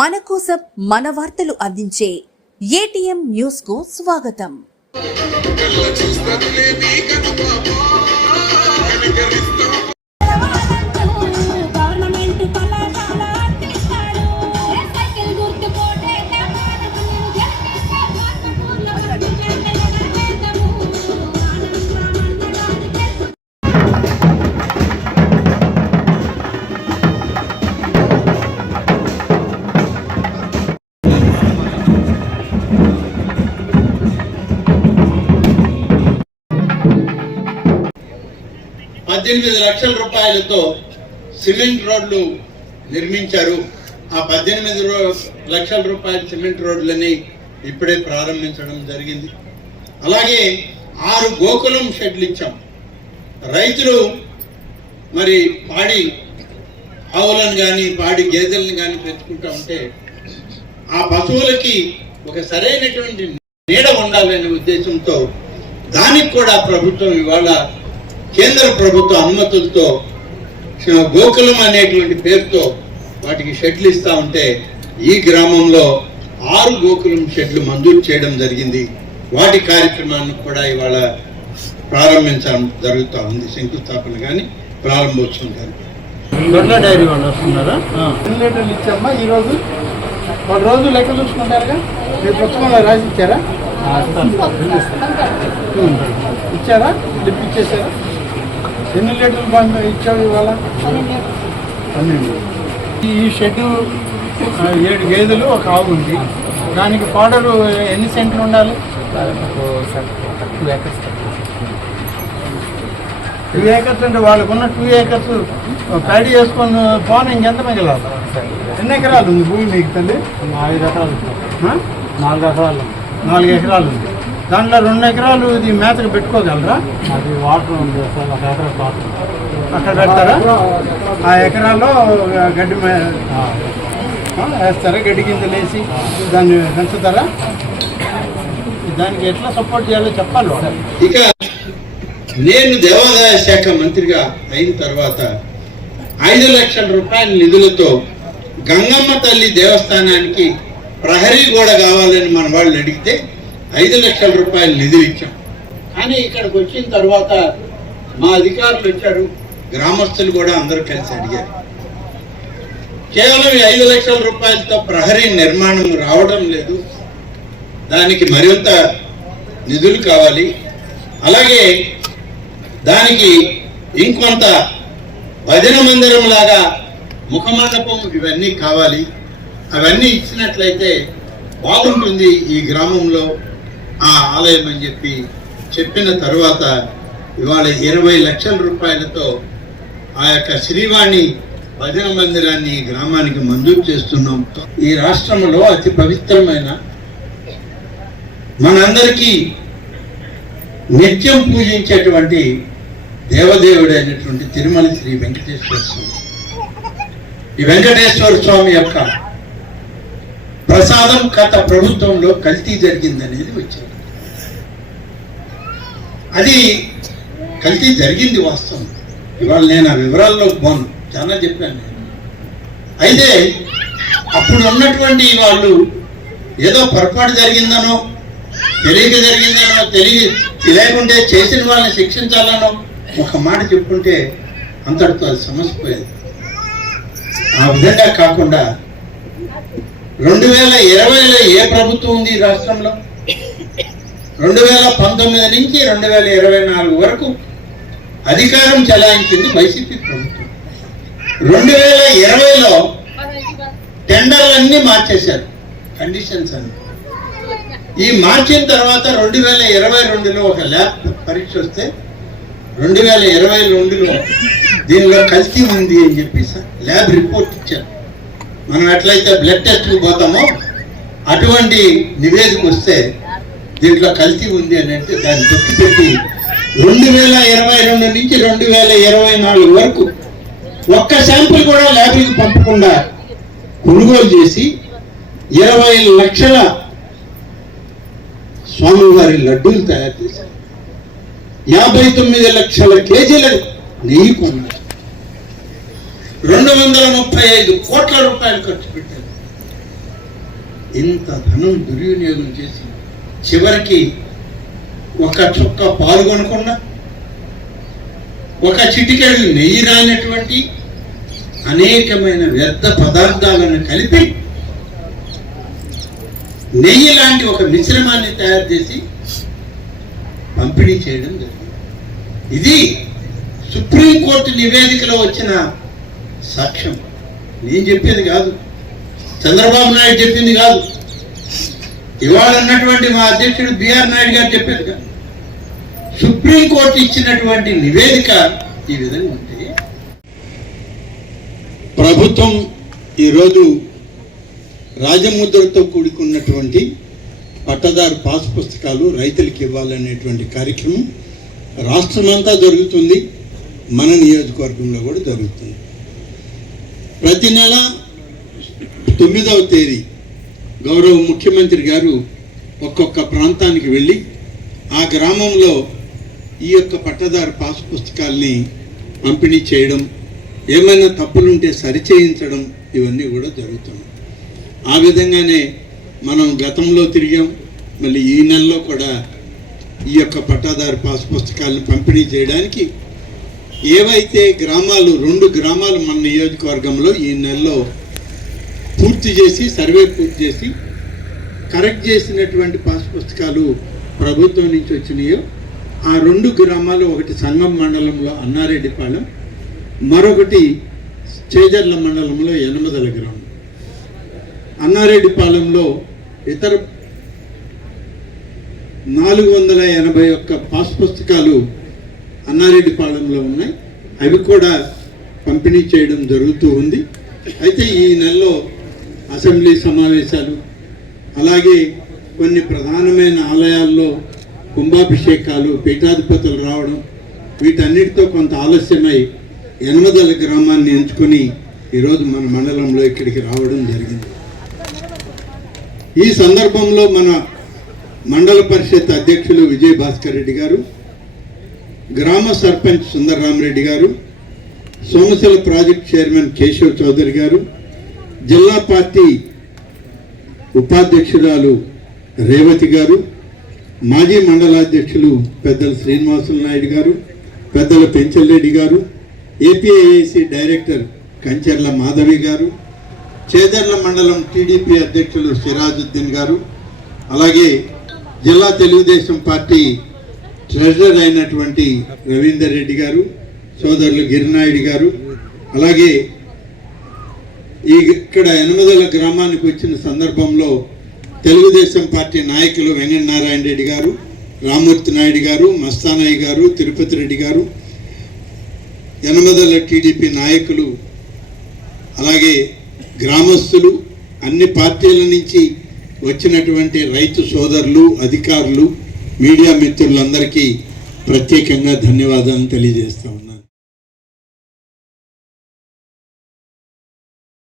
మన కోసం మన వార్తలు అందించే ఏటీఎం న్యూస్ కు స్వాగతం. ₹18 లక్షలతో సిమెంట్ రోడ్లు నిర్మించారు. ఆ 18 లక్షల రూపాయల సిమెంట్ రోడ్లని ఇప్పుడే ప్రారంభించడం జరిగింది. అలాగే 6 గోకులం షెడ్లు ఇచ్చాం. రైతులు మరి పాడి ఆవులను కానీ పాడి గేదెలను కానీ పెంచుకుంటూ ఉంటే ఆ పశువులకి ఒక సరైనటువంటి నీడ ఉండాలనే ఉద్దేశంతో దానికి కూడా ప్రభుత్వం ఇవాళ కేంద్ర ప్రభుత్వ అనుమతులతో గోకులం అనేటువంటి పేరుతో వాటికి షెడ్లు ఇస్తా ఉంటే ఈ గ్రామంలో 6 గోకులం షెడ్లు మంజూరు చేయడం జరిగింది. వాటి కార్యక్రమాన్ని కూడా ఇవాళ ప్రారంభించడం జరుగుతూ ఉంది. శంకుస్థాపన కానీ ప్రారంభోత్సవం కానీ. డైరీ వాళ్ళు వస్తున్నారా? లీటర్లు ఇచ్చామ్మా. ఈరోజు ఒక రోజు లెక్క చూసుకుంటారుగా. మీరు పుస్తకంలో రాసి ఇచ్చారా? ఇచ్చారా? లిప్ ఇచ్చేసారా? ఎన్ని లీటర్లు ఇచ్చావు ఇవాళ? 12. ఈ షెడ్ 7 గేదెలు, ఒక ఆవు ఉంది. దానికి పౌడరు ఎన్ని సెంట్లు ఉండాలి? 2 ఏకర్స్. 2 ఏకర్స్ అంటే వాళ్ళకున్న 2 ఏకర్స్ ప్యాడీ చేసుకొని పోను ఇంకెంత మిగలాలి? ఎన్ని ఎకరాలు ఉంది భూమి మీకు తల్లి? 5 ఎకరాలు. 4 ఎకరాలు. 4 ఎకరాలు ఉంది. దాంట్లో 2 ఎకరాలు ఇది మేతకు పెట్టుకోగలరా? అది వాటర్ ఉంది, 1 ఎకరా వాటర్ అక్కడ పెడతారా? ఆ ఎకరాల్లో గడ్డి వేస్తారా? గడ్డి గింజలు వేసి దాన్ని పెంచుతారా? దానికి ఎట్లా సపోర్ట్ చేయాలో చెప్పాలి. ఇక నేను దేవాదాయ శాఖ మంత్రిగా అయిన తర్వాత 5 లక్షల రూపాయల నిధులతో గంగమ్మ తల్లి దేవస్థానానికి ప్రహరీ గోడ కావాలని మన వాళ్ళు అడిగితే 5 లక్షల రూపాయల నిధులు ఇచ్చాం. కానీ ఇక్కడికి వచ్చిన తర్వాత మా అధికారులు వచ్చారు, గ్రామస్తులు కూడా అందరూ కలిసి అడిగారు. కేవలం 5 లక్షల రూపాయలతో ప్రహరీ నిర్మాణం రావడం లేదు, దానికి మరింత నిధులు కావాలి. అలాగే దానికి ఇంకొంత భజన మందిరం లాగా ముఖమండపం ఇవన్నీ కావాలి. అవన్నీ ఇచ్చినట్లయితే బాగుంటుంది ఈ గ్రామంలో ఆ ఆలయం అని చెప్పిన తర్వాత ఇవాళ 20 లక్షల రూపాయలతో ఆ యొక్క శ్రీవాణి భజన మందిరాన్ని ఈ గ్రామానికి మంజూరు చేస్తున్నాం. ఈ రాష్ట్రంలో అతి పవిత్రమైన మనందరికీ నిత్యం పూజించేటువంటి దేవదేవుడైనటువంటి తిరుమల శ్రీ వెంకటేశ్వర స్వామి. ఈ వెంకటేశ్వర స్వామి యొక్క ప్రసాదం గత ప్రభుత్వంలో కల్తీ జరిగిందనేది వచ్చింది. అది కల్తీ జరిగింది వాస్తవం. ఇవాళ నేను ఆ వివరాల్లో పోను, చాలా చెప్పాను నేను. అయితే అప్పుడు ఉన్నటువంటి వాళ్ళు ఏదో పొరపాటు జరిగిందనో, తెలియక జరిగిందనో, తెలియకుంటే చేసిన వాళ్ళని శిక్షించాలనో ఒక మాట చెప్పుకుంటే అంతటితో అది సమస్య పోయేది. ఆ విధంగా కాకుండా 2020లో ఏ ప్రభుత్వం ఉంది ఈ రాష్ట్రంలో? 2019 నుంచి 2024 వరకు అధికారం చెలాయించింది వైసీపీ ప్రభుత్వం. 2020లో టెండర్లన్నీ మార్చేశారు, కండిషన్స్ అన్ని. ఈ మార్చిన తర్వాత 2022లో ఒక ల్యాబ్ పరీక్ష వస్తే 2022లో దీనిలో కల్తీ ఉంది అని చెప్పి ల్యాబ్ రిపోర్ట్ ఇచ్చారు. మనం ఎట్లయితే బ్లడ్ టెస్ట్కి పోతామో అటువంటి నివేదిక వస్తే దీంట్లో కల్తీ ఉంది అని అంటే దాన్ని తొక్కిపెట్టి 2022 నుంచి 2024 వరకు ఒక్క శాంపుల్ కూడా ల్యాబ్కి పంపకుండా కొనుగోలు చేసి 20 లక్షల స్వామివారి లడ్డూలు తయారు చేశారు. 59 లక్షల కేజీల నెయ్యి కొన్నారు. 235 కోట్ల రూపాయలు ఖర్చు పెట్టారు. ఇంత ధనం దుర్వినియోగం చేసి చివరికి ఒక చుక్క పాల్గొనకుండా, ఒక చిటికెడు నెయ్యి రానటువంటి అనేకమైన వ్యర్థ పదార్థాలను కలిపి నెయ్యి లాంటి ఒక మిశ్రమాన్ని తయారు చేసి పంపిణీ చేయడం జరిగింది. ఇది సుప్రీంకోర్టు నివేదికలో వచ్చిన సాక్ష్యం. నేను చెప్పేది కాదు, చంద్రబాబు నాయుడు చెప్పింది కాదు, ఇవాళ ఉన్నటువంటి మా అధ్యక్షుడు బిఆర్ నాయుడు గారు చెప్పేది కాదు. సుప్రీంకోర్టు ఇచ్చినటువంటి నివేదిక ఈ విధంగా ఉంది. ప్రభుత్వం ఈరోజు రాజముద్రతో కూడుకున్నటువంటి పట్టదారు పాస్ పుస్తకాలు రైతులకు ఇవ్వాలనేటువంటి కార్యక్రమం రాష్ట్రమంతా జరుగుతుంది, మన నియోజకవర్గంలో కూడా జరుగుతుంది. ప్రతి నెల 9వ తేదీ గౌరవ ముఖ్యమంత్రి గారు ఒక్కొక్క ప్రాంతానికి వెళ్ళి ఆ గ్రామంలో ఈ యొక్క పట్టదారు పాస్ పుస్తకాల్ని పంపిణీ చేయడం, ఏమైనా తప్పులుంటే సరిచేయించడం, ఇవన్నీ కూడా జరుగుతుంది. ఆ విధంగానే మనం గతంలో తిరిగాం, మళ్ళీ ఈ నెలలో కూడా ఈ యొక్క పట్టాదారు పాస్ పుస్తకాలను పంపిణీ చేయడానికి ఏవైతే గ్రామాలు 2 గ్రామాలు మన నియోజకవర్గంలో ఈ నెలలో పూర్తి చేసి సర్వే పూర్తి చేసి కరెక్ట్ చేసినటువంటి పాస్ పుస్తకాలు ప్రభుత్వం నుంచి వచ్చినాయో ఆ 2 గ్రామాలు, ఒకటి సంగం మండలంలో అన్నారెడ్డిపాలెం, మరొకటి చేజర్ల మండలంలో యనమదల గ్రామం. అన్నారెడ్డిపాలెంలో ఇతర 481 పాస్ పుస్తకాలు అన్నారెడ్డిపాలెంలో ఉన్నాయి, అవి కూడా పంపిణీ చేయడం జరుగుతూ ఉంది. అయితే ఈ నెలలో అసెంబ్లీ సమావేశాలు, అలాగే కొన్ని ప్రధానమైన ఆలయాల్లో కుంభాభిషేకాలు, పీఠాధిపతులు రావడం, వీటన్నిటితో కొంత ఆలస్యమై యనమదల గ్రామాన్ని ఎంచుకొని ఈరోజు మన మండలంలో ఇక్కడికి రావడం జరిగింది. ఈ సందర్భంలో మన మండల పరిషత్ అధ్యక్షులు విజయ్ భాస్కర్ రెడ్డి గారు, గ్రామ సర్పంచ్ సుందరరామరెడ్డి గారు, సోమశిల ప్రాజెక్ట్ చైర్మన్ కేశవ్ చౌదరి గారు, జిల్లా పార్టీ ఉపాధ్యక్షురాలు రేవతి గారు, మాజీ మండలాధ్యక్షులు పెద్దల శ్రీనివాసులు నాయుడు గారు, పెద్దల పెంచల్రెడ్డి గారు, ఏపీఐఏసీ డైరెక్టర్ కంచెర్ల మాధవి గారు, చేదర్ల మండలం టీడీపీ అధ్యక్షులు సిరాజుద్దీన్ గారు, అలాగే జిల్లా తెలుగుదేశం పార్టీ ట్రెజరర్ అయినటువంటి రవీందర్ రెడ్డి గారు, సోదరులు గిరినాయుడు గారు, అలాగే ఇక్కడ యనమదల గ్రామానికి వచ్చిన సందర్భంలో తెలుగుదేశం పార్టీ నాయకులు వెంకటనారాయణ రెడ్డి గారు, రామూర్తి నాయుడు గారు, మస్తానయ్య గారు, తిరుపతి రెడ్డి గారు, యనమదల టీడీపీ నాయకులు, అలాగే గ్రామస్తులు, అన్ని పార్టీల నుంచి వచ్చినటువంటి రైతు సోదరులు, అధికారులు, మీడియా మిత్రులందరికీ ప్రత్యేకంగా ధన్యవాదాలు తెలియజేస్తా ఉన్నాను.